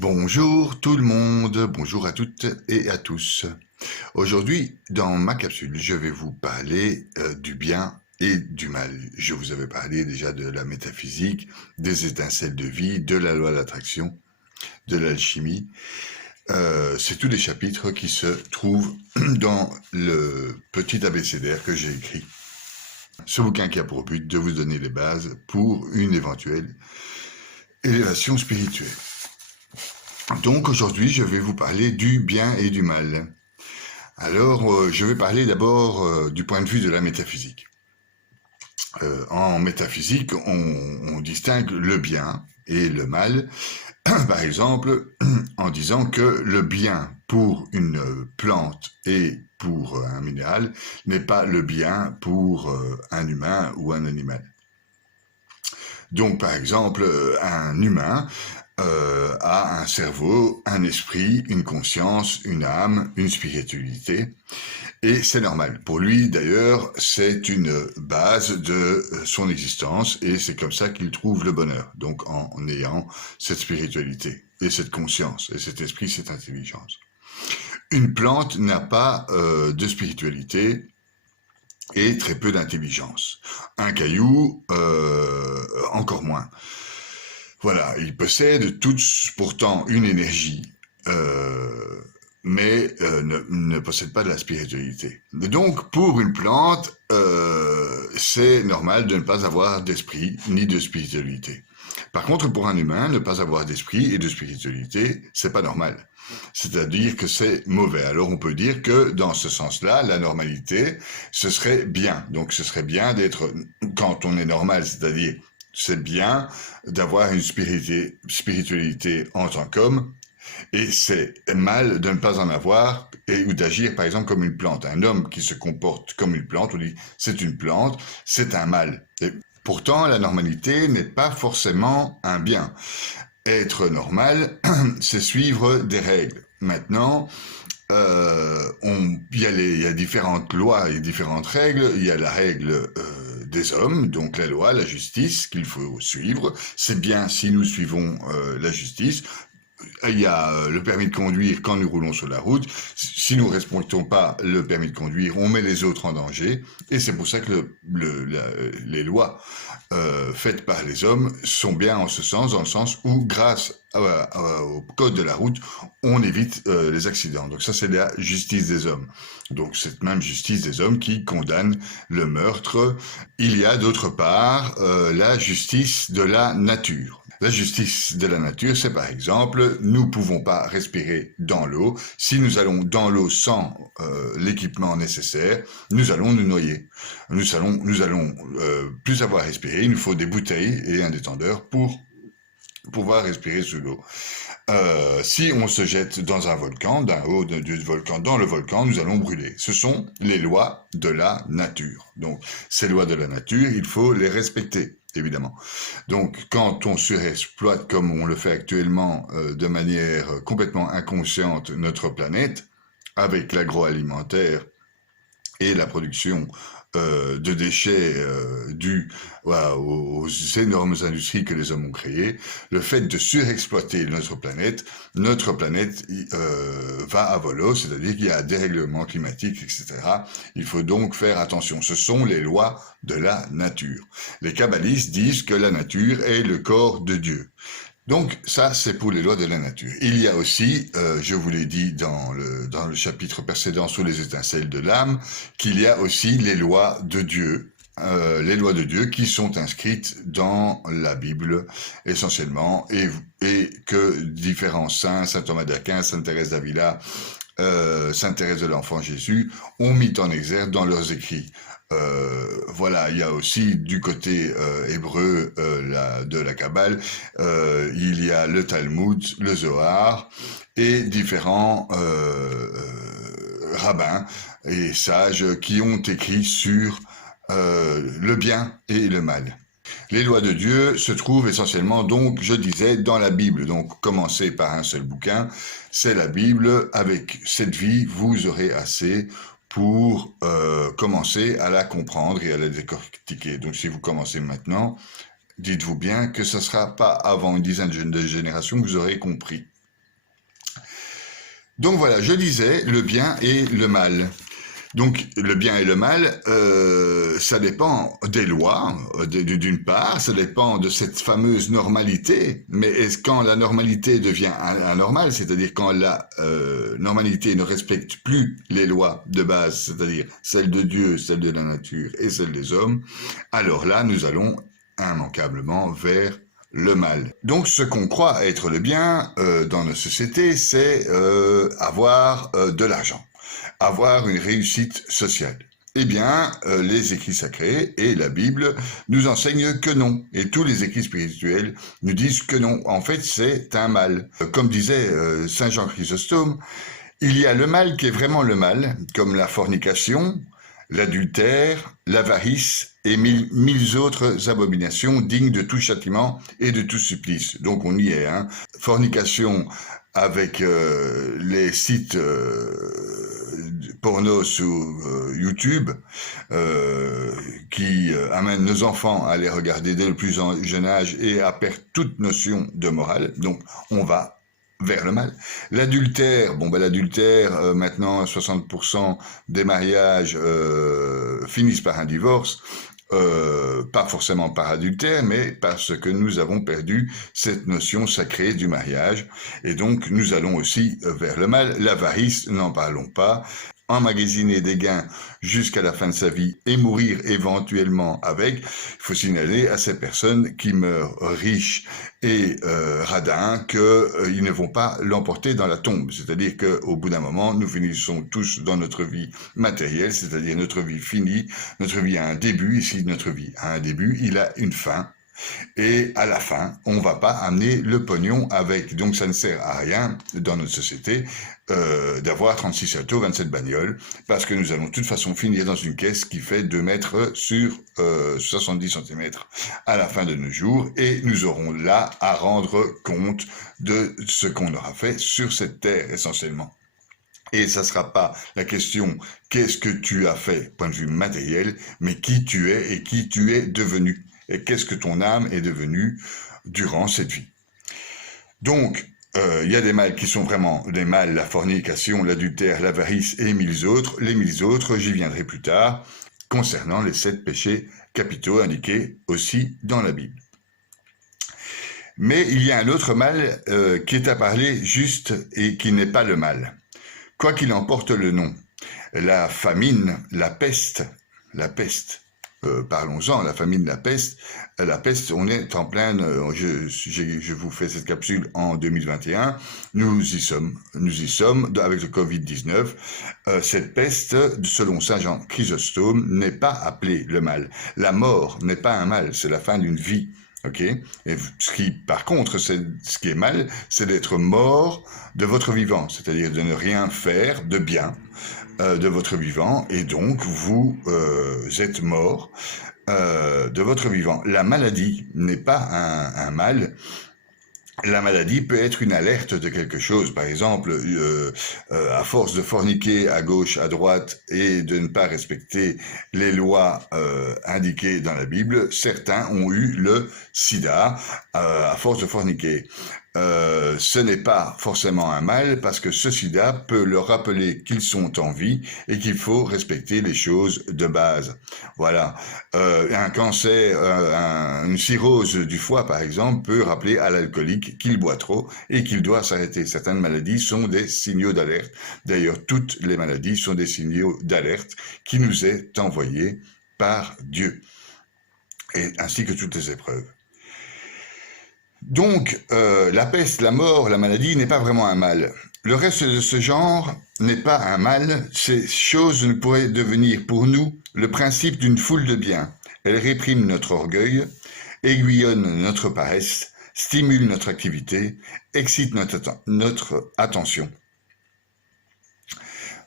Bonjour tout le monde, bonjour à toutes et à tous. Aujourd'hui, dans ma capsule, je vais vous parler du bien et du mal. Je vous avais parlé déjà de la métaphysique, des étincelles de vie, de la loi d'attraction, de l'alchimie. C'est tous des chapitres qui se trouvent dans le petit abécédaire que j'ai écrit. Ce bouquin qui a pour but de vous donner les bases pour une éventuelle élévation spirituelle. Donc aujourd'hui, je vais vous parler du bien et du mal. Alors, je vais parler d'abord du point de vue de la métaphysique. En métaphysique, on distingue le bien et le mal, par exemple, en disant que le bien pour une plante et pour un minéral n'est pas le bien pour un humain ou un animal. Donc, par exemple, un humain a un cerveau, un esprit, une conscience, une âme, une spiritualité. Et c'est normal. Pour lui, d'ailleurs, c'est une base de son existence et c'est comme ça qu'il trouve le bonheur. Donc, en ayant cette spiritualité et cette conscience et cet esprit, cette intelligence. Une plante n'a pas de spiritualité et très peu d'intelligence. Un caillou, encore moins. Voilà, il possède tous pourtant une énergie, mais ne possède pas de la spiritualité. Donc, pour une plante, c'est normal de ne pas avoir d'esprit ni de spiritualité. Par contre, pour un humain, ne pas avoir d'esprit et de spiritualité, c'est pas normal. C'est-à-dire que c'est mauvais. Alors on peut dire que dans ce sens-là, la normalité, ce serait bien. Donc ce serait bien d'être, quand on est normal, c'est-à-dire c'est bien d'avoir une spiritualité en tant qu'homme, et c'est mal de ne pas en avoir ou d'agir par exemple comme une plante. Un homme qui se comporte comme une plante, on dit c'est une plante, c'est un mal. Et pourtant, la normalité n'est pas forcément un bien. Être normal, c'est suivre des règles. Maintenant, il y a différentes lois et différentes règles. Il y a la règle des hommes, donc la loi, la justice qu'il faut suivre. C'est bien si nous suivons la justice. Il y a le permis de conduire quand nous roulons sur la route. Si nous ne respectons pas le permis de conduire, on met les autres en danger. Et c'est pour ça que les lois faites par les hommes sont bien en ce sens, dans le sens où, grâce au code de la route, on évite les accidents. Donc ça, c'est la justice des hommes. Donc cette même justice des hommes qui condamne le meurtre. Il y a d'autre part la justice de la nature. La justice de la nature, c'est par exemple, nous ne pouvons pas respirer dans l'eau. Si nous allons dans l'eau sans l'équipement nécessaire, nous allons nous noyer. Nous allons plus avoir respiré. Il nous faut des bouteilles et un détendeur pour pouvoir respirer sous l'eau. Si on se jette dans un volcan, d'un haut du volcan, dans le volcan, nous allons brûler. Ce sont les lois de la nature. Donc, ces lois de la nature, il faut les respecter, évidemment. Donc, quand on surexploite, comme on le fait actuellement, de manière complètement inconsciente, notre planète, avec l'agroalimentaire et la production de déchets dus aux énormes industries que les hommes ont créées, le fait de surexploiter notre planète va à volo, c'est-à-dire qu'il y a un dérèglement climatique, etc. Il faut donc faire attention. Ce sont les lois de la nature. Les kabbalistes disent que la nature est le corps de Dieu. Donc ça, c'est pour les lois de la nature. Il y a aussi, je vous l'ai dit dans le chapitre précédent sur les étincelles de l'âme, qu'il y a aussi les lois de Dieu qui sont inscrites dans la Bible essentiellement, et que différents saints, saint Thomas d'Aquin, sainte Thérèse d'Avila, sainte Thérèse de l'Enfant Jésus, ont mis en exergue dans leurs écrits. Voilà, il y a aussi du côté hébreu de la Kabbale, il y a le Talmud, le Zohar et différents rabbins et sages qui ont écrit sur le bien et le mal. Les lois de Dieu se trouvent essentiellement, donc, je disais, dans la Bible. Donc, commencez par un seul bouquin, c'est la Bible. Avec cette vie, vous aurez assez pour commencer à la comprendre et à la décortiquer. Donc, si vous commencez maintenant, dites-vous bien que ce ne sera pas avant une dizaine de générations que vous aurez compris. Donc voilà, je disais le bien et le mal. Donc le bien et le mal, ça dépend des lois, d'une part, ça dépend de cette fameuse normalité, mais est-ce quand la normalité devient anormale, c'est-à-dire quand la normalité ne respecte plus les lois de base, c'est-à-dire celles de Dieu, celles de la nature et celles des hommes, alors là, nous allons immanquablement vers le mal. Donc ce qu'on croit être le bien dans nos sociétés, c'est avoir de l'argent, avoir une réussite sociale. Eh bien, les écrits sacrés et la Bible nous enseignent que non. Et tous les écrits spirituels nous disent que non. En fait, c'est un mal. Comme disait Saint Jean Chrysostome, il y a le mal qui est vraiment le mal, comme la fornication, l'adultère, l'avarice et mille autres abominations dignes de tout châtiment et de tout supplice. Donc on y est, hein. Fornication avec les sites porno sur YouTube qui amènent nos enfants à les regarder dès le plus jeune âge et à perdre toute notion de morale. Donc on va vers le mal. L'adultère, l'adultère, maintenant 60% des mariages finissent par un divorce, pas forcément par adultère, mais parce que nous avons perdu cette notion sacrée du mariage, et donc nous allons aussi vers le mal. L'avarice, n'en parlons pas. Emmagasiner des gains jusqu'à la fin de sa vie et mourir éventuellement avec, il faut signaler à ces personnes qui meurent riches et radins qu'ils ne vont pas l'emporter dans la tombe. C'est-à-dire qu'au bout d'un moment, nous finissons tous dans notre vie matérielle, c'est-à-dire notre vie finie, notre vie a un début, et si notre vie a un début, il a une fin. Et à la fin, on va pas amener le pognon avec. Donc ça ne sert à rien dans notre société d'avoir 36 châteaux, 27 bagnoles, parce que nous allons de toute façon finir dans une caisse qui fait 2 mètres sur 70 cm à la fin de nos jours, et nous aurons là à rendre compte de ce qu'on aura fait sur cette terre essentiellement. Et ça sera pas la question qu'est-ce que tu as fait, point de vue matériel, mais qui tu es et qui tu es devenu. Et qu'est-ce que ton âme est devenue durant cette vie. Donc, il y a des mâles qui sont vraiment des mâles, la fornication, l'adultère, l'avarice et 1000 autres. Les 1000 autres, j'y viendrai plus tard, concernant les 7 péchés capitaux indiqués aussi dans la Bible. Mais il y a un autre mal qui est à parler juste et qui n'est pas le mal. Quoi qu'il en porte le nom, la famine, la peste, parlons-en, la famine, la peste, on est en pleine, je vous fais cette capsule en 2021, nous y sommes avec le Covid-19, cette peste, selon Saint Jean Chrysostome, n'est pas appelée le mal. La mort n'est pas un mal, c'est la fin d'une vie. Ok. Et par contre, ce qui est mal, c'est d'être mort de votre vivant, c'est-à-dire de ne rien faire de bien de votre vivant, et donc vous êtes mort de votre vivant. La maladie n'est pas un mal. La maladie peut être une alerte de quelque chose. Par exemple, à force de forniquer à gauche, à droite et de ne pas respecter les lois indiquées dans la Bible, certains ont eu le sida à force de forniquer. Ce n'est pas forcément un mal parce que ce sida peut leur rappeler qu'ils sont en vie et qu'il faut respecter les choses de base. Voilà. Un cancer, une cirrhose du foie par exemple peut rappeler à l'alcoolique qu'il boit trop et qu'il doit s'arrêter. Certaines maladies sont des signaux d'alerte. D'ailleurs, toutes les maladies sont des signaux d'alerte qui nous est envoyés par Dieu, et ainsi que toutes les épreuves. Donc, la peste, la mort, la maladie n'est pas vraiment un mal. Le reste de ce genre n'est pas un mal. Ces choses ne pourraient devenir pour nous le principe d'une foule de biens. Elles répriment notre orgueil, aiguillonnent notre paresse, stimulent notre activité, excitent notre attention.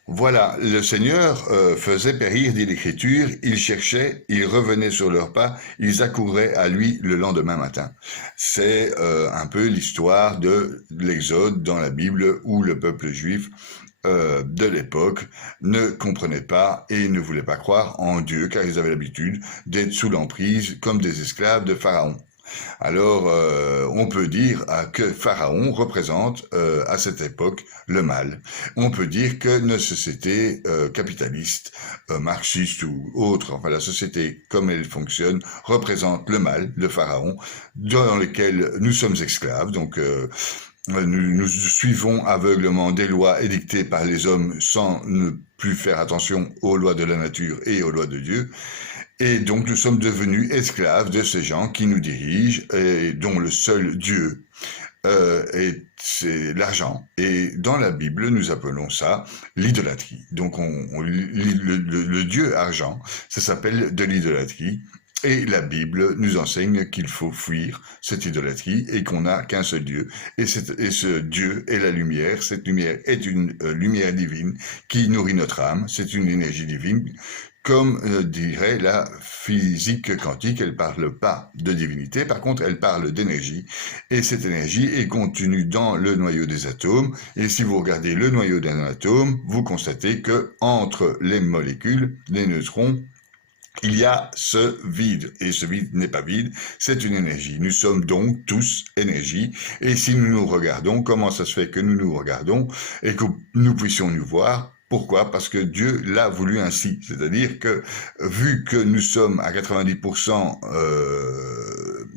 Voilà, le Seigneur faisait périr, dit l'Écriture, ils cherchaient, ils revenaient sur leurs pas, ils accouraient à lui le lendemain matin. C'est un peu l'histoire de l'Exode dans la Bible où le peuple juif de l'époque ne comprenait pas et ne voulait pas croire en Dieu car ils avaient l'habitude d'être sous l'emprise comme des esclaves de Pharaon. Alors, on peut dire que Pharaon représente à cette époque le mal. On peut dire que nos sociétés capitalistes, marxistes ou autres, enfin la société comme elle fonctionne, représente le mal, le Pharaon, dans lequel nous sommes esclaves. Donc, nous suivons aveuglement des lois édictées par les hommes sans ne plus faire attention aux lois de la nature et aux lois de Dieu. Et donc nous sommes devenus esclaves de ces gens qui nous dirigent et dont le seul Dieu c'est l'argent. Et dans la Bible, nous appelons ça l'idolâtrie. Donc le Dieu argent, ça s'appelle de l'idolâtrie. Et la Bible nous enseigne qu'il faut fuir cette idolâtrie et qu'on n'a qu'un seul Dieu. Et ce Dieu est la lumière. Cette lumière est une lumière divine qui nourrit notre âme. C'est une énergie divine. Comme dirait la physique quantique, elle parle pas de divinité, par contre elle parle d'énergie. Et cette énergie est contenue dans le noyau des atomes. Et si vous regardez le noyau d'un atome, vous constatez que entre les molécules, les neutrons, il y a ce vide, et ce vide n'est pas vide, c'est une énergie. Nous sommes donc tous énergie, et si nous nous regardons, comment ça se fait que nous nous regardons, et que nous puissions nous voir? Pourquoi? Parce que Dieu l'a voulu ainsi, c'est-à-dire que, vu que nous sommes à 90%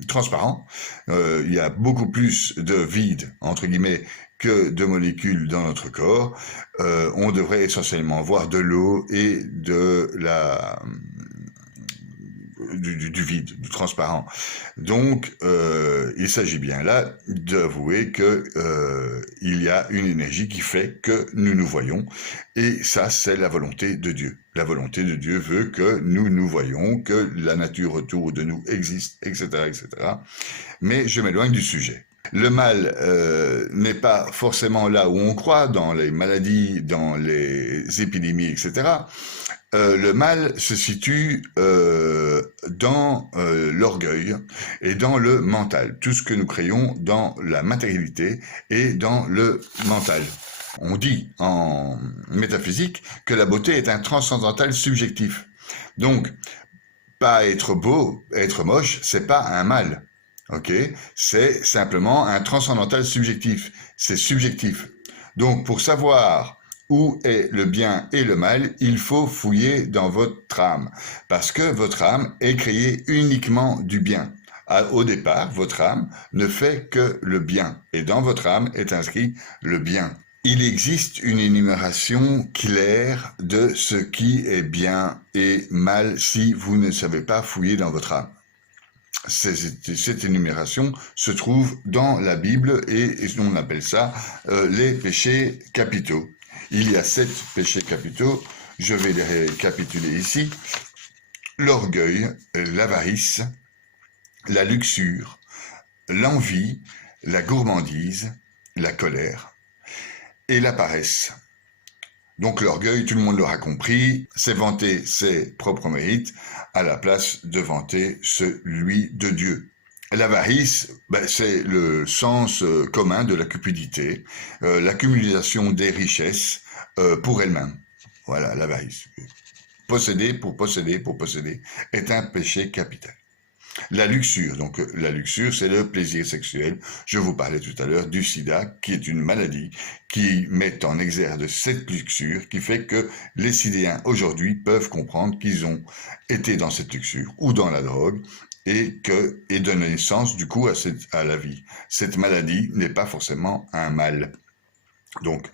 transparents, il y a beaucoup plus de vide, entre guillemets, que de molécules dans notre corps, on devrait essentiellement voir de l'eau et de du vide, du transparent. Donc, il s'agit bien là d'avouer que il y a une énergie qui fait que nous nous voyons, et ça, c'est la volonté de Dieu. La volonté de Dieu veut que nous nous voyons, que la nature autour de nous existe, etc., etc. Mais je m'éloigne du sujet. Le mal n'est pas forcément là où on croit, dans les maladies, dans les épidémies, etc. Le mal se situe dans l'orgueil et dans le mental. Tout ce que nous créons dans la matérialité et dans le mental. On dit en métaphysique que la beauté est un transcendantal subjectif. Donc, pas être beau, être moche, c'est pas un mal. Ok, c'est simplement un transcendantal subjectif. C'est subjectif. Donc, pour savoir où est le bien et le mal, il faut fouiller dans votre âme, parce que votre âme est créée uniquement du bien. Au départ, votre âme ne fait que le bien, et dans votre âme est inscrit le bien. Il existe une énumération claire de ce qui est bien et mal si vous ne savez pas fouiller dans votre âme. Cette énumération se trouve dans la Bible et on appelle ça les péchés capitaux. Il y a 7 péchés capitaux, je vais les récapituler ici. L'orgueil, l'avarice, la luxure, l'envie, la gourmandise, la colère et la paresse. Donc l'orgueil, tout le monde l'aura compris, c'est vanter ses propres mérites à la place de vanter celui de Dieu. L'avarice, c'est le sens commun de la cupidité, l'accumulation des richesses pour elle-même. Voilà, l'avarice. Posséder pour posséder pour posséder est un péché capital. La luxure, donc la luxure, c'est le plaisir sexuel. Je vous parlais tout à l'heure du sida, qui est une maladie qui met en exergue cette luxure, qui fait que les sidéens aujourd'hui peuvent comprendre qu'ils ont été dans cette luxure ou dans la drogue et donne naissance du coup à la vie. Cette maladie n'est pas forcément un mal. Donc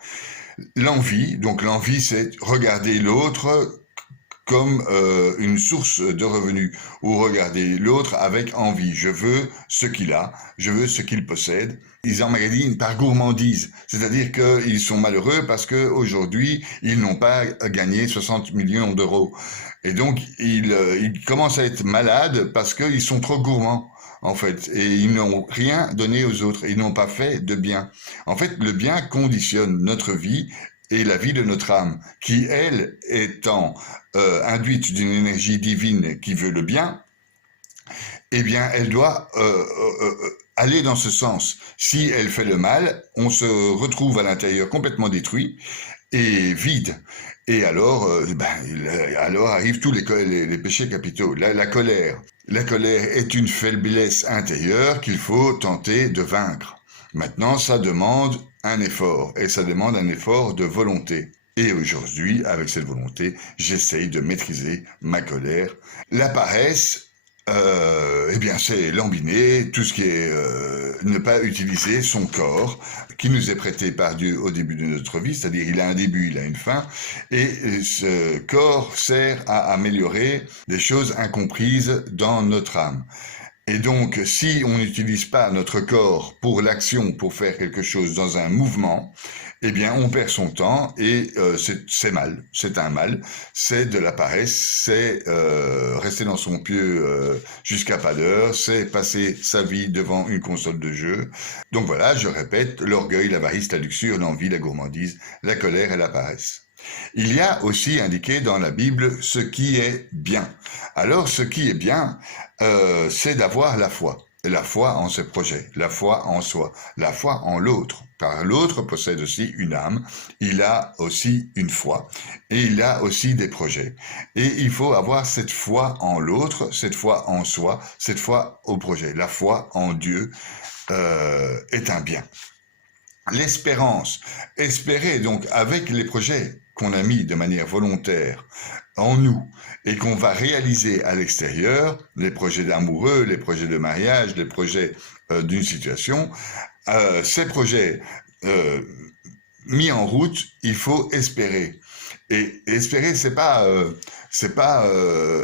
l'envie, c'est regarder l'autre comme une source de revenus, ou regarder l'autre avec envie. Je veux ce qu'il a, je veux ce qu'il possède. Ils emmagasinent par gourmandise, c'est-à-dire qu'ils sont malheureux parce qu'aujourd'hui, ils n'ont pas gagné 60 millions d'euros. Et donc, ils commencent à être malades parce qu'ils sont trop gourmands, en fait, et ils n'ont rien donné aux autres, ils n'ont pas fait de bien. En fait, le bien conditionne notre vie et la vie de notre âme, qui, elle, étant induite d'une énergie divine qui veut le bien, eh bien, elle doit aller dans ce sens. Si elle fait le mal, on se retrouve à l'intérieur complètement détruit et vide. Et alors, alors arrivent tous les péchés capitaux. La colère. La colère est une faiblesse intérieure qu'il faut tenter de vaincre. Maintenant, ça demande un effort, et ça demande un effort de volonté. Et aujourd'hui, avec cette volonté, j'essaye de maîtriser ma colère. La paresse, eh bien, c'est lambiner, tout ce qui est ne pas utiliser son corps, qui nous est prêté par Dieu au début de notre vie, c'est-à-dire il a un début, il a une fin, et ce corps sert à améliorer des choses incomprises dans notre âme. Et donc, si on n'utilise pas notre corps pour l'action, pour faire quelque chose dans un mouvement, eh bien, on perd son temps et c'est mal, c'est un mal, c'est de la paresse, c'est rester dans son pieu jusqu'à pas d'heure, c'est passer sa vie devant une console de jeu. Donc voilà, je répète, l'orgueil, l'avarice, la luxure, l'envie, la gourmandise, la colère et la paresse. Il y a aussi indiqué dans la Bible ce qui est bien. Alors, ce qui est bien, c'est d'avoir la foi. La foi en ses projets, la foi en soi, la foi en l'autre. Car l'autre possède aussi une âme, il a aussi une foi, et il a aussi des projets. Et il faut avoir cette foi en l'autre, cette foi en soi, cette foi au projet. La foi en Dieu est un bien. L'espérance, espérer donc avec les projets qu'on a mis de manière volontaire en nous et qu'on va réaliser à l'extérieur, les projets d'amoureux, les projets de mariage, les projets d'une situation, ces projets mis en route, il faut espérer. Et espérer, c'est pas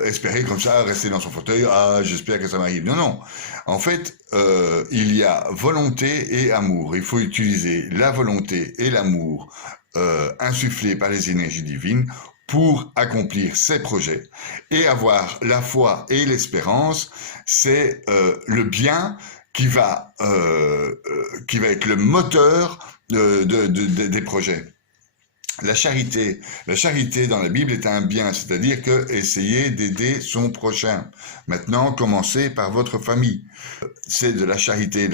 espérer comme ça, rester dans son fauteuil, ah, j'espère que ça m'arrive. Non, non. En fait, il y a volonté et amour. Il faut utiliser la volonté et l'amour insufflés par les énergies divines pour accomplir ses projets. Et avoir la foi et l'espérance, c'est le bien qui va être le moteur des projets. La charité dans la Bible est un bien, c'est-à-dire que essayer d'aider son prochain. Maintenant, commencez par votre famille. C'est de la charité.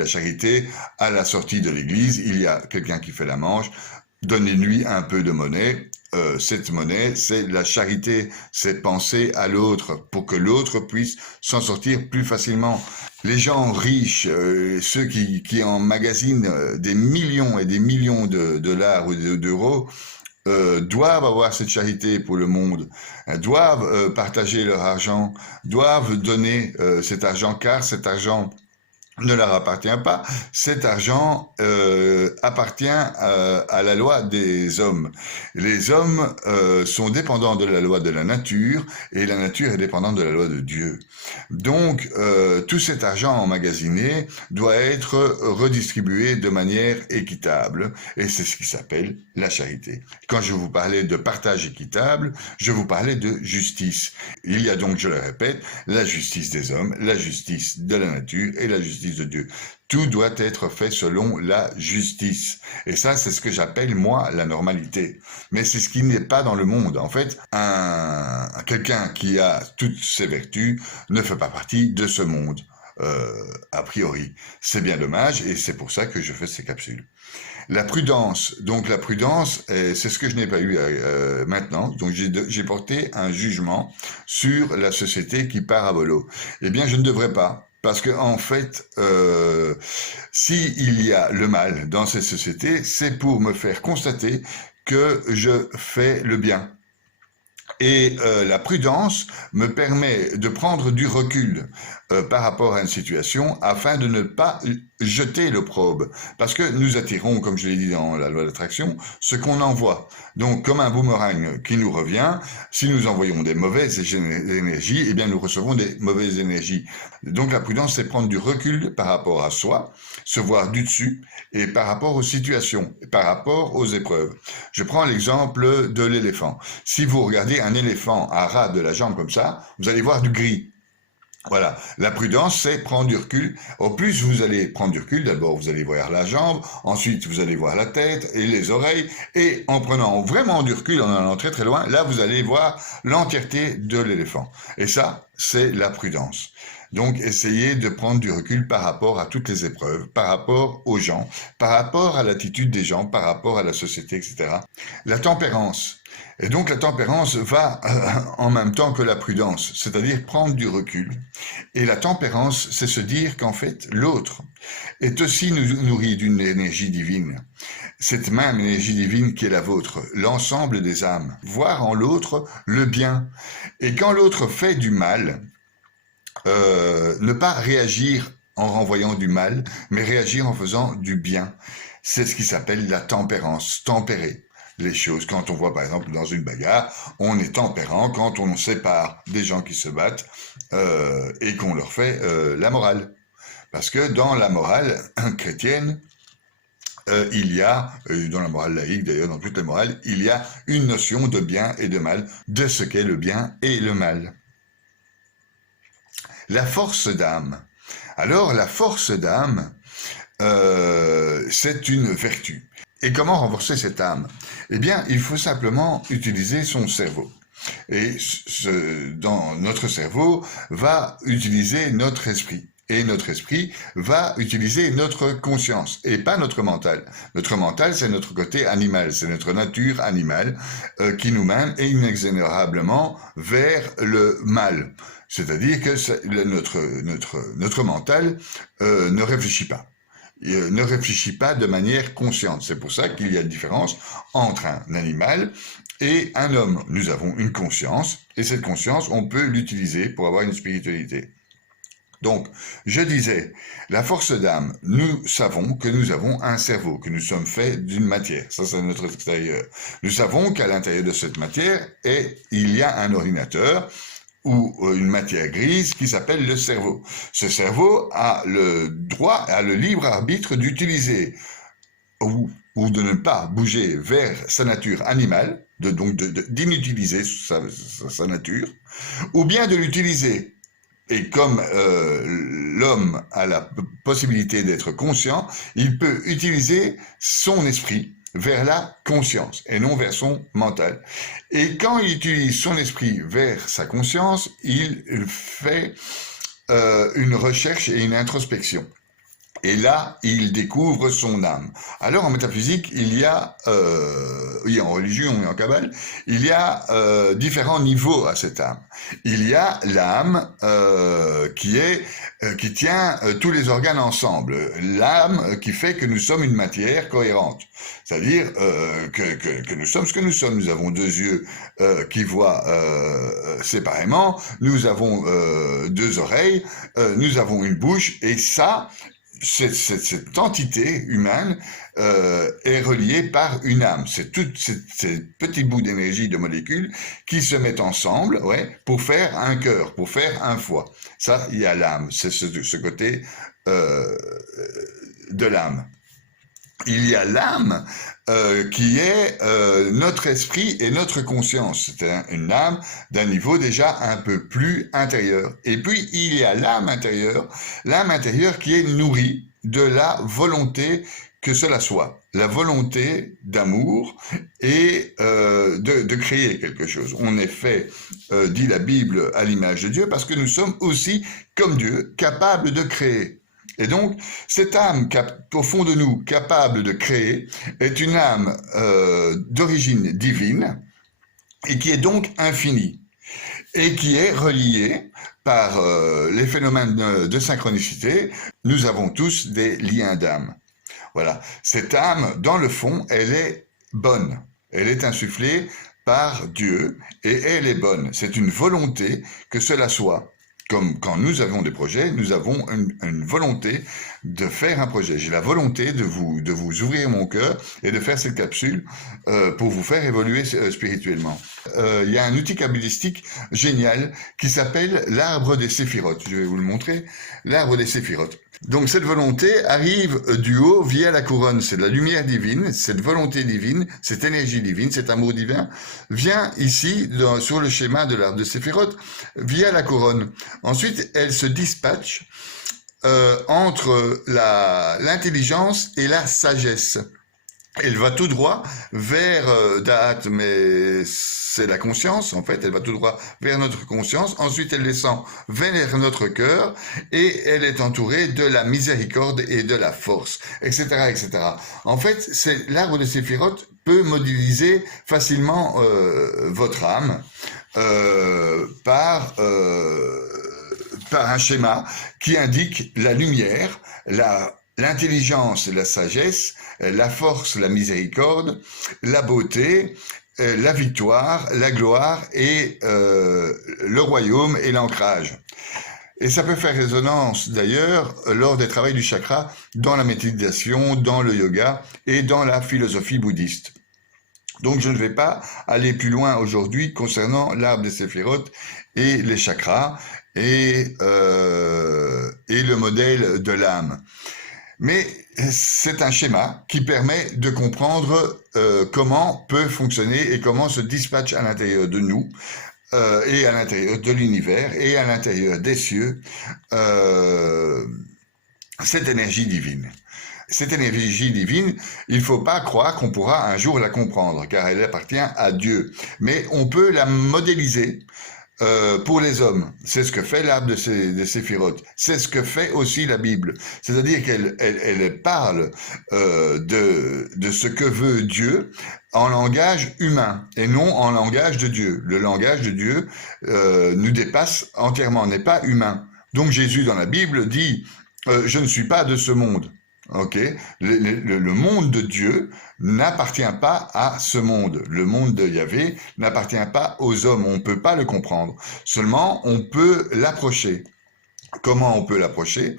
À la sortie de l'église, il y a quelqu'un qui fait la manche. Donnez-lui un peu de monnaie. Cette monnaie, c'est la charité, c'est penser à l'autre pour que l'autre puisse s'en sortir plus facilement. Les gens riches, ceux qui emmagasinent des millions et des millions de dollars ou d'euros, doivent avoir cette charité pour le monde, doivent partager leur argent, doivent donner cet argent, car cet argent ne leur appartient pas. Cet argent appartient à la loi des hommes. Les hommes sont dépendants de la loi de la nature et la nature est dépendante de la loi de Dieu. Donc, tout cet argent emmagasiné doit être redistribué de manière équitable et c'est ce qui s'appelle la charité. Quand je vous parlais de partage équitable, je vous parlais de justice. Il y a donc, je le répète, la justice des hommes, la justice de la nature et la justice de Dieu. Tout doit être fait selon la justice. Et ça, c'est ce que j'appelle, moi, la normalité. Mais c'est ce qui n'est pas dans le monde. En fait, quelqu'un qui a toutes ces vertus ne fait pas partie de ce monde, a priori. C'est bien dommage et c'est pour ça que je fais ces capsules. La prudence, c'est ce que je n'ai pas eu maintenant. Donc j'ai porté un jugement sur la société qui part à volo. Eh bien, je ne devrais pas. Parce que en fait, s'il y a le mal dans cette société, c'est pour me faire constater que je fais le bien. Et la prudence me permet de prendre du recul par rapport à une situation afin de ne pas jeter l'opprobre. Parce que nous attirons, comme je l'ai dit dans la loi d'attraction, ce qu'on envoie. Donc, comme un boomerang qui nous revient, si nous envoyons des mauvaises énergies, eh bien, nous recevons des mauvaises énergies. Donc, la prudence, c'est prendre du recul par rapport à soi, se voir du dessus, et par rapport aux situations, et par rapport aux épreuves. Je prends l'exemple de l'éléphant. Si vous regardez un éléphant à ras de la jambe comme ça, vous allez voir du gris. Voilà, la prudence, c'est prendre du recul. Au plus vous allez prendre du recul, d'abord vous allez voir la jambe, ensuite vous allez voir la tête et les oreilles, et en prenant vraiment du recul, en allant très très loin, là vous allez voir l'entièreté de l'éléphant. Et ça, c'est la prudence. Donc, essayez de prendre du recul par rapport à toutes les épreuves, par rapport aux gens, par rapport à l'attitude des gens, par rapport à la société, etc. La tempérance. Et donc, la tempérance va en même temps que la prudence, c'est-à-dire prendre du recul. Et la tempérance, c'est se dire qu'en fait, l'autre est aussi nourri d'une énergie divine. Cette même énergie divine qui est la vôtre, l'ensemble des âmes. Voir en l'autre le bien. Et quand l'autre fait du mal, ne pas réagir en renvoyant du mal, mais réagir en faisant du bien. C'est ce qui s'appelle la tempérance, tempérer les choses. Quand on voit par exemple dans une bagarre, on est tempérant quand on sépare des gens qui se battent et qu'on leur fait la morale. Parce que dans la morale chrétienne, il y a, dans la morale laïque d'ailleurs, dans toutes les morales, il y a une notion de bien et de mal, de ce qu'est le bien et le mal. La force d'âme. Alors, la force d'âme, c'est une vertu. Et comment renforcer cette âme? Eh bien, il faut simplement utiliser son cerveau. Et dans notre cerveau va utiliser notre esprit. Et notre esprit va utiliser notre conscience et pas notre mental. Notre mental, c'est notre côté animal, c'est notre nature animale qui nous mène inexorablement vers le mal. C'est-à-dire que notre mental ne réfléchit pas. Ne réfléchit pas de manière consciente. C'est pour ça qu'il y a une différence entre un animal et un homme. Nous avons une conscience et cette conscience, on peut l'utiliser pour avoir une spiritualité. Donc, je disais, la force d'âme, nous savons que nous avons un cerveau, que nous sommes faits d'une matière. Ça, c'est notre extérieur. Nous savons qu'à l'intérieur de cette matière, il y a un ordinateur ou une matière grise qui s'appelle le cerveau. Ce cerveau a le droit, a le libre arbitre d'utiliser ou de ne pas bouger vers sa nature animale, donc d'inutiliser sa nature, ou bien de l'utiliser. Et comme l'homme a la possibilité d'être conscient, il peut utiliser son esprit vers la conscience et non vers son mental. Et quand il utilise son esprit vers sa conscience, il fait une recherche et une introspection. Et là, il découvre son âme. Alors, en métaphysique, il y a, en religion et en kabbale, il y a différents niveaux à cette âme. Il y a l'âme qui tient tous les organes ensemble. L'âme qui fait que nous sommes une matière cohérente. C'est-à-dire que nous sommes ce que nous sommes. Nous avons deux yeux qui voient séparément. Nous avons deux oreilles. Nous avons une bouche. Et ça, cette entité humaine est reliée par une âme. C'est tous ces petits bouts d'énergie, de molécules qui se mettent ensemble pour faire un cœur, pour faire un foie. Ça, il y a l'âme. C'est ce côté de l'âme. Il y a l'âme qui est notre esprit et notre conscience. C'est une âme d'un niveau déjà un peu plus intérieur. Et puis, il y a l'âme intérieure qui est nourrie de la volonté que cela soit. La volonté d'amour et de créer quelque chose. On est fait, dit la Bible, à l'image de Dieu parce que nous sommes aussi, comme Dieu, capables de créer. Et donc, cette âme au fond de nous, capable de créer, est une âme d'origine divine et qui est donc infinie et qui est reliée par les phénomènes de synchronicité. Nous avons tous des liens d'âme. Voilà. Cette âme, dans le fond, elle est bonne. Elle est insufflée par Dieu et elle est bonne. C'est une volonté que cela soit. Comme quand nous avons des projets, nous avons une volonté de faire un projet. J'ai la volonté de vous ouvrir mon cœur et de faire cette capsule pour vous faire évoluer spirituellement. Il y a un outil kabbalistique génial qui s'appelle l'arbre des séphirotes. Je vais vous le montrer. L'arbre des séphirotes. Donc cette volonté arrive du haut via la couronne, c'est de la lumière divine, cette volonté divine, cette énergie divine, cet amour divin vient ici sur le schéma de l'arbre de Séphiroth via la couronne. Ensuite, elle se dispatche entre l'intelligence et la sagesse. Elle va tout droit vers Da'at, mais c'est la conscience, en fait. Elle va tout droit vers notre conscience. Ensuite, elle descend vers notre cœur et elle est entourée de la miséricorde et de la force, etc., etc. En fait, c'est l'arbre de Séphiroth peut modéliser facilement votre âme par un schéma qui indique la lumière, l'intelligence, la sagesse, la force, la miséricorde, la beauté, la victoire, la gloire et le royaume et l'ancrage. Et ça peut faire résonance d'ailleurs lors des travaux du chakra dans la méditation, dans le yoga et dans la philosophie bouddhiste. Donc je ne vais pas aller plus loin aujourd'hui concernant l'arbre des séphiroth et les chakras et le modèle de l'âme. Mais c'est un schéma qui permet de comprendre comment peut fonctionner et comment se dispatche à l'intérieur de nous et à l'intérieur de l'univers et à l'intérieur des cieux cette énergie divine. Cette énergie divine, il ne faut pas croire qu'on pourra un jour la comprendre, car elle appartient à Dieu. Mais on peut la modéliser pour les hommes. C'est ce que fait l'arbre de Séphiroth. C'est ce que fait aussi la Bible. C'est-à-dire qu'elle parle de ce que veut Dieu en langage humain et non en langage de Dieu. Le langage de Dieu nous dépasse entièrement, n'est pas humain. Donc Jésus dans la Bible dit je ne suis pas de ce monde. Ok, le monde de Dieu n'appartient pas à ce monde. Le monde de Yahvé n'appartient pas aux hommes. On ne peut pas le comprendre. Seulement, on peut l'approcher. Comment on peut l'approcher?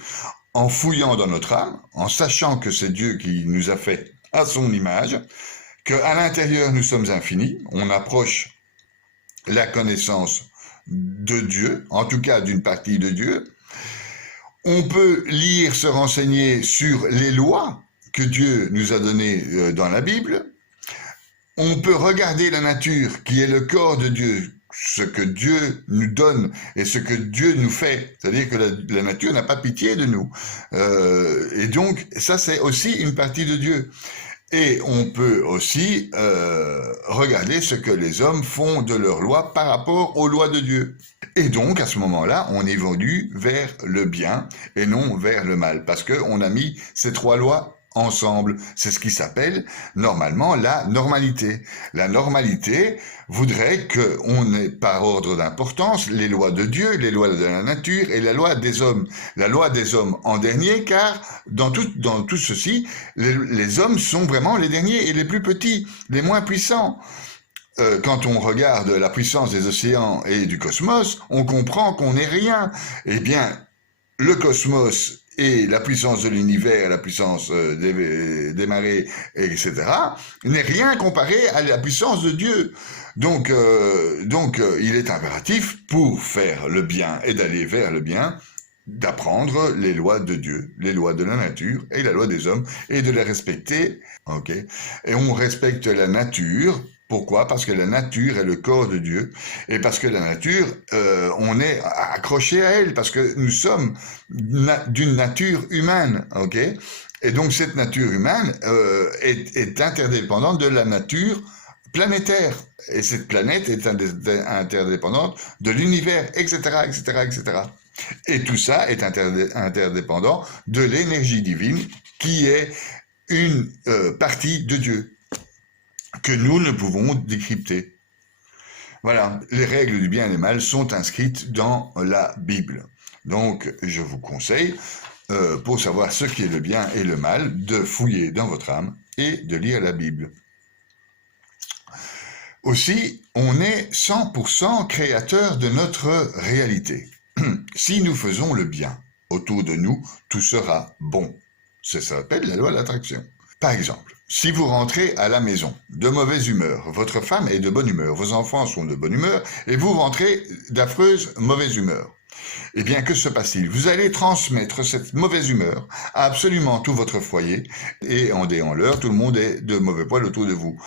En fouillant dans notre âme, en sachant que c'est Dieu qui nous a fait à son image, qu'à l'intérieur nous sommes infinis. On approche la connaissance de Dieu, en tout cas d'une partie de Dieu. On peut lire, se renseigner sur les lois que Dieu nous a données dans la Bible. On peut regarder la nature qui est le corps de Dieu, ce que Dieu nous donne et ce que Dieu nous fait. C'est-à-dire que la nature n'a pas pitié de nous. Et donc, ça c'est aussi une partie de Dieu. Et on peut aussi regarder ce que les hommes font de leurs lois par rapport aux lois de Dieu. Et donc, à ce moment-là, on évolue vers le bien et non vers le mal, parce qu'on a mis ces trois lois ensemble. C'est ce qui s'appelle normalement la normalité. La normalité voudrait qu'on ait par ordre d'importance les lois de Dieu, les lois de la nature et la loi des hommes. La loi des hommes en dernier, car dans tout ceci, les hommes sont vraiment les derniers et les plus petits, les moins puissants. Quand on regarde la puissance des océans et du cosmos, on comprend qu'on n'est rien. Eh bien, le cosmos et la puissance de l'univers, la puissance des marées, etc., n'est rien comparé à la puissance de Dieu. Donc, il est impératif, pour faire le bien et d'aller vers le bien, d'apprendre les lois de Dieu, les lois de la nature et la loi des hommes, et de les respecter. Okay. Et on respecte la nature. Pourquoi? Parce que la nature est le corps de Dieu, et parce que la nature, on est accroché à elle, parce que nous sommes d'une nature humaine, ok? Et donc cette nature humaine est interdépendante de la nature planétaire, et cette planète est interdépendante de l'univers, etc., etc., etc. Et tout ça est interdépendant de l'énergie divine qui est une partie de Dieu, que nous ne pouvons décrypter. Voilà, les règles du bien et du mal sont inscrites dans la Bible. Donc, je vous conseille, pour savoir ce qui est le bien et le mal, de fouiller dans votre âme et de lire la Bible. Aussi, on est 100% créateur de notre réalité. Si nous faisons le bien autour de nous, tout sera bon. Ça s'appelle la loi de l'attraction. Par exemple, si vous rentrez à la maison de mauvaise humeur, votre femme est de bonne humeur, vos enfants sont de bonne humeur, et vous rentrez d'affreuse mauvaise humeur, eh bien, que se passe-t-il? Vous allez transmettre cette mauvaise humeur à absolument tout votre foyer, et en déant l'heure, tout le monde est de mauvais poil autour de vous.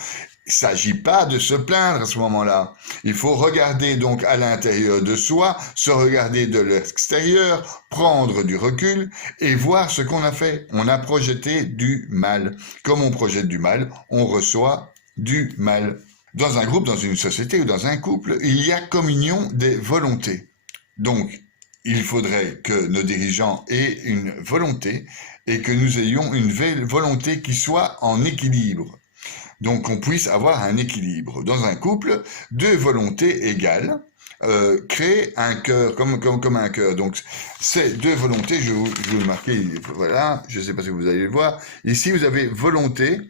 s'agit pas de se plaindre à ce moment-là. Il faut regarder donc à l'intérieur de soi, se regarder de l'extérieur, prendre du recul et voir ce qu'on a fait. On a projeté du mal. Comme on projette du mal, on reçoit du mal. Dans un groupe, dans une société ou dans un couple, il y a communion des volontés. Donc, il faudrait que nos dirigeants aient une volonté et que nous ayons une volonté qui soit en équilibre. Donc, qu'on puisse avoir un équilibre. Dans un couple, deux volontés égales créent un cœur, comme un cœur. Donc, ces deux volontés, je vais le marquer, voilà, je ne sais pas si vous allez le voir. Ici, vous avez volonté,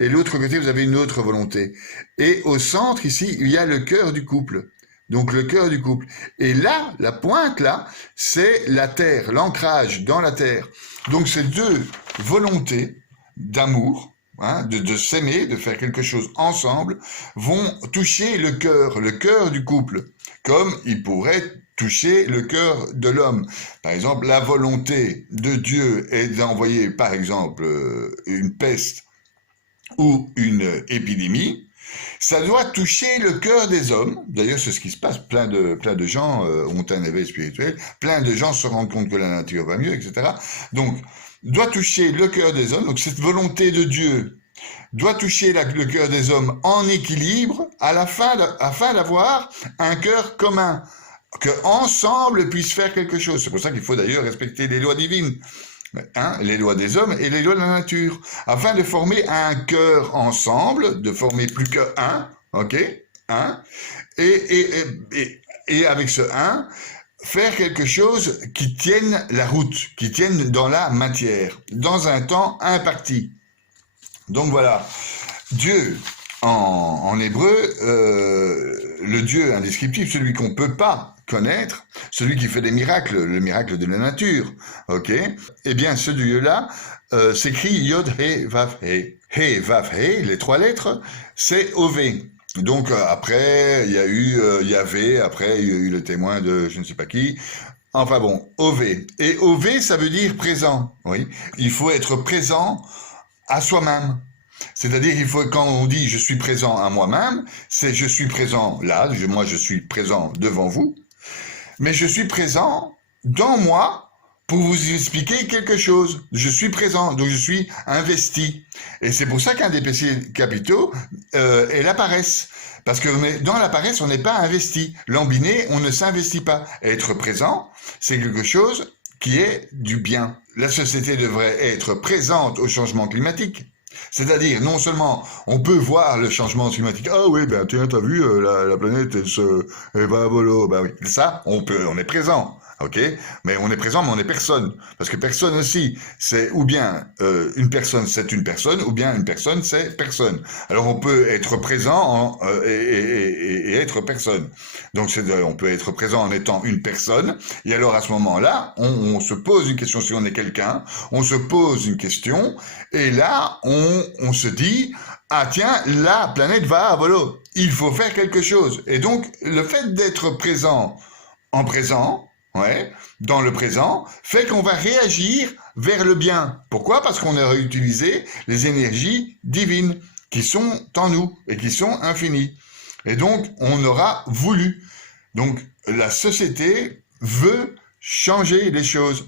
et l'autre côté, vous avez une autre volonté. Et au centre, ici, il y a le cœur du couple. Donc, le cœur du couple. Et là, la pointe, là, c'est la terre, l'ancrage dans la terre. Donc, ces deux volontés d'amour, hein, de s'aimer, de faire quelque chose ensemble, vont toucher le cœur du couple, comme ils pourraient toucher le cœur de l'homme. Par exemple, la volonté de Dieu est d'envoyer, par exemple, une peste ou une épidémie. Ça doit toucher le cœur des hommes. D'ailleurs, c'est ce qui se passe. Plein de gens ont un éveil spirituel. Plein de gens se rendent compte que la nature va mieux, etc. Donc, doit toucher le cœur des hommes. Donc, cette volonté de Dieu doit toucher le cœur des hommes en équilibre afin d'avoir un cœur commun, que ensemble puissent faire quelque chose. C'est pour ça qu'il faut d'ailleurs respecter les lois divines. Hein, les lois des hommes et les lois de la nature, afin de former un cœur ensemble, de former plus qu'un, ok, un, et avec ce un, faire quelque chose qui tienne la route, qui tienne dans la matière, dans un temps imparti. Donc voilà, Dieu, en hébreu, le Dieu indescriptible, celui qu'on ne peut pas connaître, celui qui fait des miracles, le miracle de la nature, ok? Eh bien, ce Dieu-là s'écrit Yod He Vav He. He Vav He, les trois lettres, c'est Ové. Donc après, il y a eu Yahvé, après il y a eu le témoin de je ne sais pas qui. Enfin bon, Ové. Et Ové, ça veut dire présent, oui. Il faut être présent à soi-même. C'est-à-dire, il faut, quand on dit je suis présent à moi-même, c'est je suis présent là, moi je suis présent devant vous, mais je suis présent dans moi pour vous expliquer quelque chose. Je suis présent, donc je suis investi. Et c'est pour ça qu'un des péchés capitaux est la paresse. Parce que dans la paresse, on n'est pas investi. Lambiné, on ne s'investit pas. Être présent, c'est quelque chose qui est du bien. La société devrait être présente au changement climatique. C'est-à-dire, non seulement on peut voir le changement climatique, ah oui, ben tiens, t'as vu, la planète, elle va à volo, ben oui, ça, on est présent, ok? Mais on est présent, mais on est personne. Parce que personne aussi, c'est ou bien une personne, c'est une personne, ou bien une personne, c'est personne. Alors on peut être présent et être personne. Donc on peut être présent en étant une personne, et alors à ce moment-là, on se pose une question, si on est quelqu'un, on se pose une question, et là, on se dit, ah tiens, la planète va à volo, il faut faire quelque chose. Et donc, le fait d'être présent en présent, ouais, dans le présent, fait qu'on va réagir vers le bien. Pourquoi? Parce qu'on a réutilisé les énergies divines qui sont en nous et qui sont infinies. Et donc, on aura voulu. Donc, la société veut changer les choses.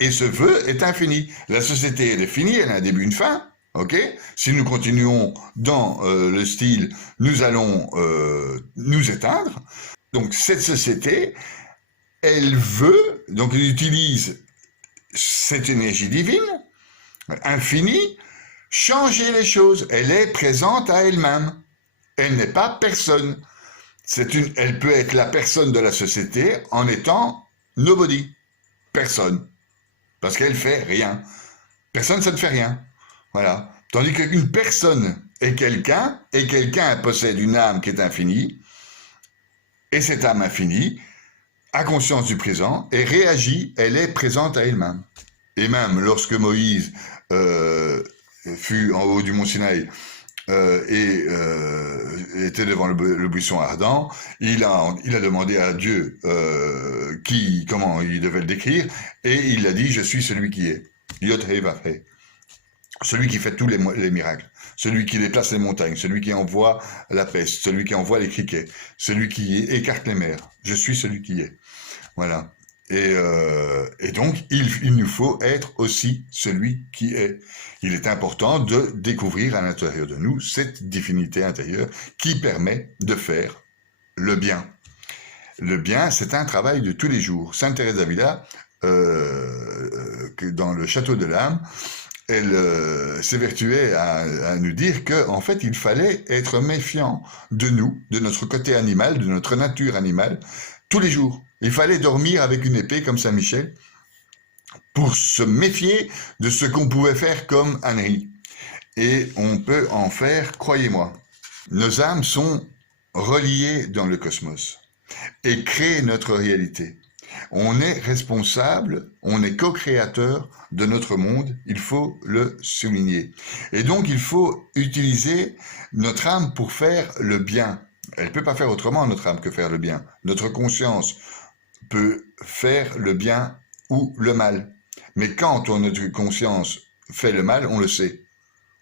Et ce vœu est infini. La société, elle est finie, elle a un début, une fin. Ok? Si nous continuons dans le style, nous allons nous éteindre. Donc, cette société, elle veut, donc elle utilise cette énergie divine, infinie, changer les choses. Elle est présente à elle-même. Elle n'est pas personne. Elle peut être la personne de la société en étant nobody. Personne. Parce qu'elle fait rien. Personne, ça ne fait rien. Voilà. Tandis qu'une personne est quelqu'un, et quelqu'un possède une âme qui est infinie, et cette âme infinie a conscience du présent et réagit, elle est présente à elle-même. Et même lorsque Moïse fut en haut du mont Sinaï était devant le buisson ardent, il a demandé à Dieu comment il devait le décrire, et il a dit, je suis celui qui est. Yod He Vav He. celui qui fait tous les miracles, celui qui déplace les montagnes, celui qui envoie la peste, celui qui envoie les criquets, celui qui écarte les mers. Je suis celui qui est. Voilà. Et donc, il nous faut être aussi celui qui est. Il est important de découvrir à l'intérieur de nous cette divinité intérieure qui permet de faire le bien. Le bien, c'est un travail de tous les jours. Sainte Thérèse d'Avila, dans le Château de l'âme, elle s'évertuait à nous dire que, en fait, il fallait être méfiant de nous, de notre côté animal, de notre nature animale, tous les jours. Il fallait dormir avec une épée comme Saint-Michel pour se méfier de ce qu'on pouvait faire comme ânerie. Et on peut en faire, croyez-moi. Nos âmes sont reliées dans le cosmos et créent notre réalité. On est responsable, on est co-créateur de notre monde, il faut le souligner. Et donc il faut utiliser notre âme pour faire le bien. Elle ne peut pas faire autrement, notre âme, que faire le bien. Notre conscience peut faire le bien ou le mal. Mais quand notre conscience fait le mal, on le sait.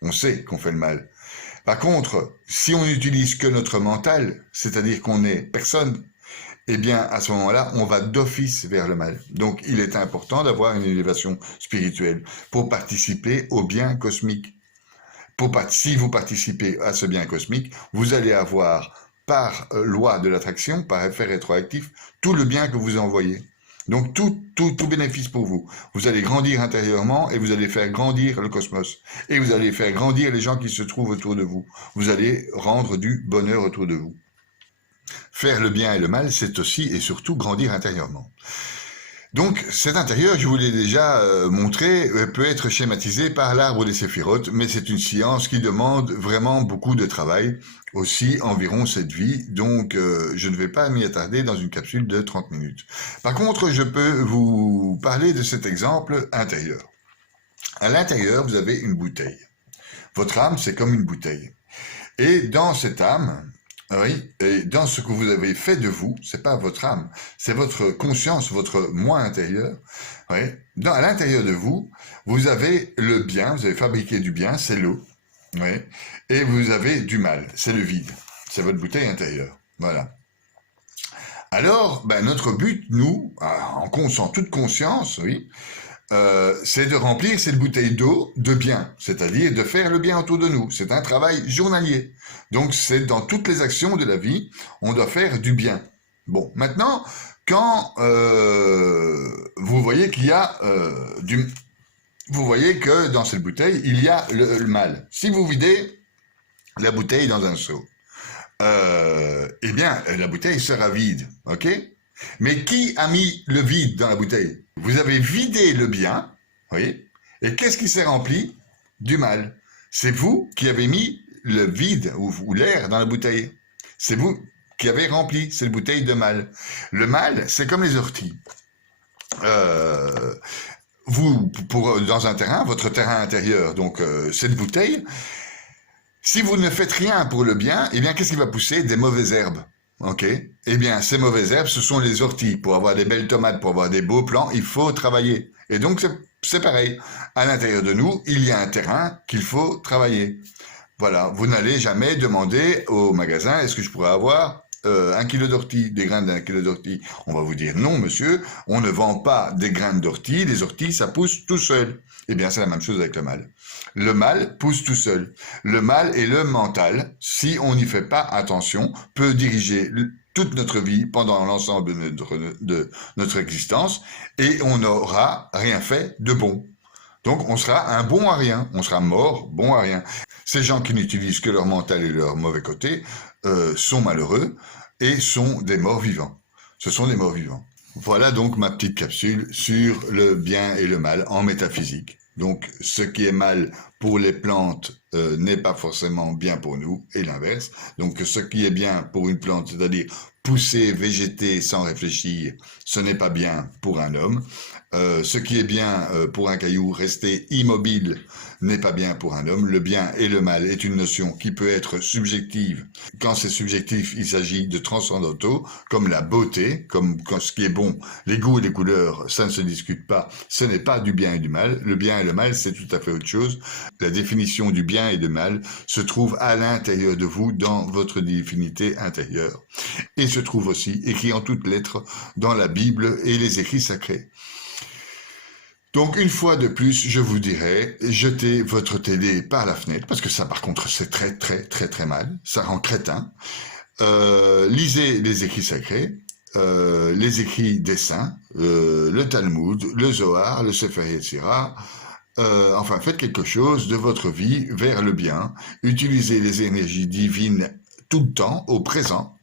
On sait qu'on fait le mal. Par contre, si on n'utilise que notre mental, c'est-à-dire qu'on n'est personne, eh bien, à ce moment-là, on va d'office vers le mal. Donc, il est important d'avoir une élévation spirituelle pour participer au bien cosmique. Si vous participez à ce bien cosmique, vous allez avoir, par loi de l'attraction, par effet rétroactif, tout le bien que vous envoyez. Donc, tout bénéfice pour vous. Vous allez grandir intérieurement et vous allez faire grandir le cosmos. Et vous allez faire grandir les gens qui se trouvent autour de vous. Vous allez rendre du bonheur autour de vous. Faire le bien et le mal, c'est aussi et surtout grandir intérieurement. Donc cet intérieur, je vous l'ai déjà montré, peut être schématisé par l'arbre des séphirotes, mais c'est une science qui demande vraiment beaucoup de travail, aussi environ 7 vies, donc je ne vais pas m'y attarder dans une capsule de 30 minutes. Par contre, je peux vous parler de cet exemple intérieur. À l'intérieur, vous avez une bouteille. Votre âme, c'est comme une bouteille. Et dans cette âme, oui, et dans ce que vous avez fait de vous, c'est pas votre âme, c'est votre conscience, votre moi intérieur. Oui. À l'intérieur de vous, vous avez le bien, vous avez fabriqué du bien, c'est l'eau. Oui. Et vous avez du mal, c'est le vide. C'est votre bouteille intérieure. Voilà. Alors, notre but, nous, en toute conscience, oui, c'est de remplir cette bouteille d'eau de bien, c'est-à-dire de faire le bien autour de nous. C'est un travail journalier. Donc, c'est dans toutes les actions de la vie, on doit faire du bien. Bon, maintenant, quand vous voyez qu'il y a vous voyez que dans cette bouteille, il y a le mal. Si vous videz la bouteille dans un seau, eh bien, la bouteille sera vide, ok ? Mais qui a mis le vide dans la bouteille ? Vous avez vidé le bien, oui, et qu'est-ce qui s'est rempli ? Du mal. C'est vous qui avez mis le vide ou l'air dans la bouteille. C'est vous qui avez rempli cette bouteille de mal. Le mal, c'est comme les orties. Dans un terrain, votre terrain intérieur, donc cette bouteille, si vous ne faites rien pour le bien, eh bien, qu'est-ce qui va pousser ? Des mauvaises herbes. Ok. Eh bien, ces mauvaises herbes, ce sont les orties. Pour avoir des belles tomates, pour avoir des beaux plants, il faut travailler. Et donc, c'est pareil. À l'intérieur de nous, il y a un terrain qu'il faut travailler. Voilà. Vous n'allez jamais demander au magasin, est-ce que je pourrais avoir 1 kilo d'ortie, des graines d'1 kilo d'ortie. On va vous dire, non, monsieur, on ne vend pas des graines d'ortie. Les orties, ça pousse tout seul. Eh bien, c'est la même chose avec le mal. Le mal pousse tout seul. Le mal et le mental, si on n'y fait pas attention, peut diriger toute notre vie pendant l'ensemble de notre existence et on n'aura rien fait de bon. Donc on sera un bon à rien, on sera mort, bon à rien. Ces gens qui n'utilisent que leur mental et leur mauvais côté sont malheureux et sont des morts vivants. Ce sont des morts vivants. Voilà donc ma petite capsule sur le bien et le mal en métaphysique. Donc, ce qui est mal pour les plantes n'est pas forcément bien pour nous, et l'inverse. Donc, ce qui est bien pour une plante, c'est-à-dire pousser, végéter sans réfléchir, ce n'est pas bien pour un homme. Ce qui est bien pour un caillou, rester immobile, n'est pas bien pour un homme. Le bien et le mal est une notion qui peut être subjective. Quand c'est subjectif, il s'agit de transcendantaux, comme la beauté, comme quand ce qui est bon, les goûts et les couleurs, ça ne se discute pas. Ce n'est pas du bien et du mal. Le bien et le mal, c'est tout à fait autre chose. La définition du bien et du mal se trouve à l'intérieur de vous, dans votre divinité intérieure, et se trouve aussi, écrit en toutes lettres, dans la Bible et les écrits sacrés. Donc, une fois de plus, je vous dirais, jetez votre télé par la fenêtre, parce que ça, par contre, c'est très, très, très, très mal. Ça rend crétin. Lisez les écrits sacrés, les écrits des saints, le Talmud, le Zohar, le Sefer Yetzirah. Enfin, faites quelque chose de votre vie vers le bien. Utilisez les énergies divines tout le temps, au présent,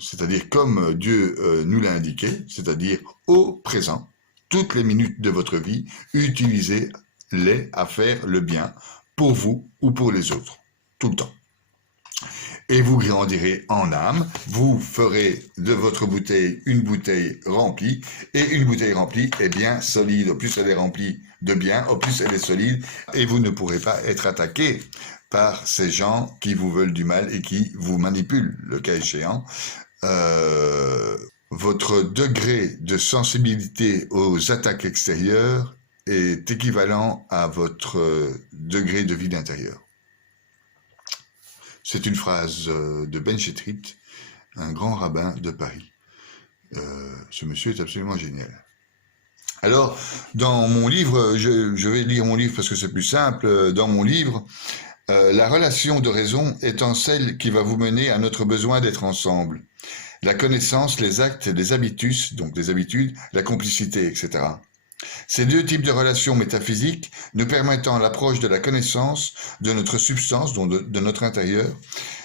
c'est-à-dire comme Dieu nous l'a indiqué, c'est-à-dire au présent. Toutes les minutes de votre vie, utilisez-les à faire le bien pour vous ou pour les autres, tout le temps. Et vous grandirez en âme, vous ferez de votre bouteille une bouteille remplie, et une bouteille remplie est bien solide. Au plus elle est remplie de bien, au plus elle est solide, et vous ne pourrez pas être attaqué par ces gens qui vous veulent du mal et qui vous manipulent, le cas échéant. Votre degré de sensibilité aux attaques extérieures est équivalent à votre degré de vide intérieur. C'est une phrase de Ben Chetrit, un grand rabbin de Paris. Ce monsieur est absolument génial. Alors, dans mon livre, je vais lire mon livre parce que c'est plus simple. Dans mon livre, la relation de raison étant celle qui va vous mener à notre besoin d'être ensemble. La connaissance, les actes, les habitus, donc les habitudes, la complicité, etc. Ces deux types de relations métaphysiques nous permettant l'approche de la connaissance de notre substance, donc de notre intérieur,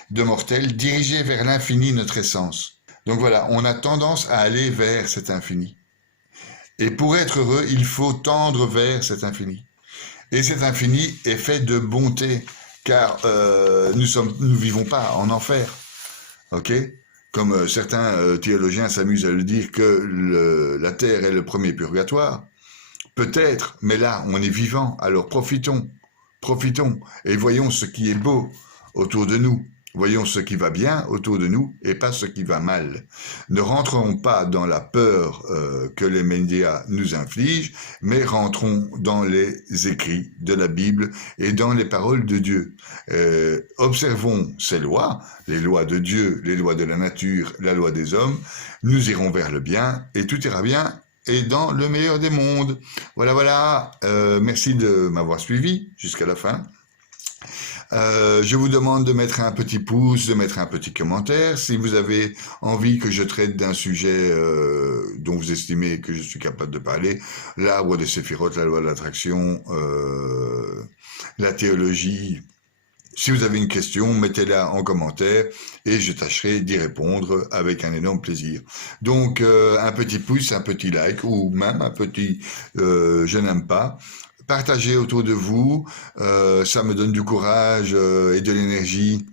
de mortel, dirigé vers l'infini, notre essence. Donc voilà, on a tendance à aller vers cet infini. Et pour être heureux, il faut tendre vers cet infini. Et cet infini est fait de bonté, car nous vivons pas en enfer. Ok ? Comme certains théologiens s'amusent à le dire que la terre est le premier purgatoire. Peut-être, mais là, on est vivant, alors profitons, et voyons ce qui est beau autour de nous. Voyons ce qui va bien autour de nous et pas ce qui va mal. Ne rentrons pas dans la peur que les médias nous infligent, mais rentrons dans les écrits de la Bible et dans les paroles de Dieu. Observons ces lois, les lois de Dieu, les lois de la nature, la loi des hommes. Nous irons vers le bien et tout ira bien et dans le meilleur des mondes. Voilà. Merci de m'avoir suivi jusqu'à la fin. Je vous demande de mettre un petit pouce, de mettre un petit commentaire. Si vous avez envie que je traite d'un sujet dont vous estimez que je suis capable de parler, l'arbre des séphirotes, la loi de l'attraction, la théologie. Si vous avez une question, mettez-la en commentaire et je tâcherai d'y répondre avec un énorme plaisir. Donc, un petit pouce, un petit like ou même un petit je n'aime pas. Partagez autour de vous, ça me donne du courage et de l'énergie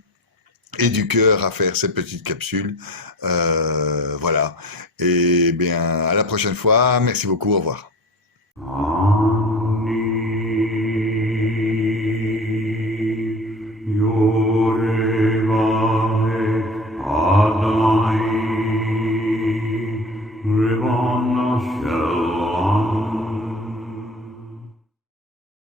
et du cœur à faire ces petites capsules. Voilà. Et bien, à la prochaine fois. Merci beaucoup. Au revoir.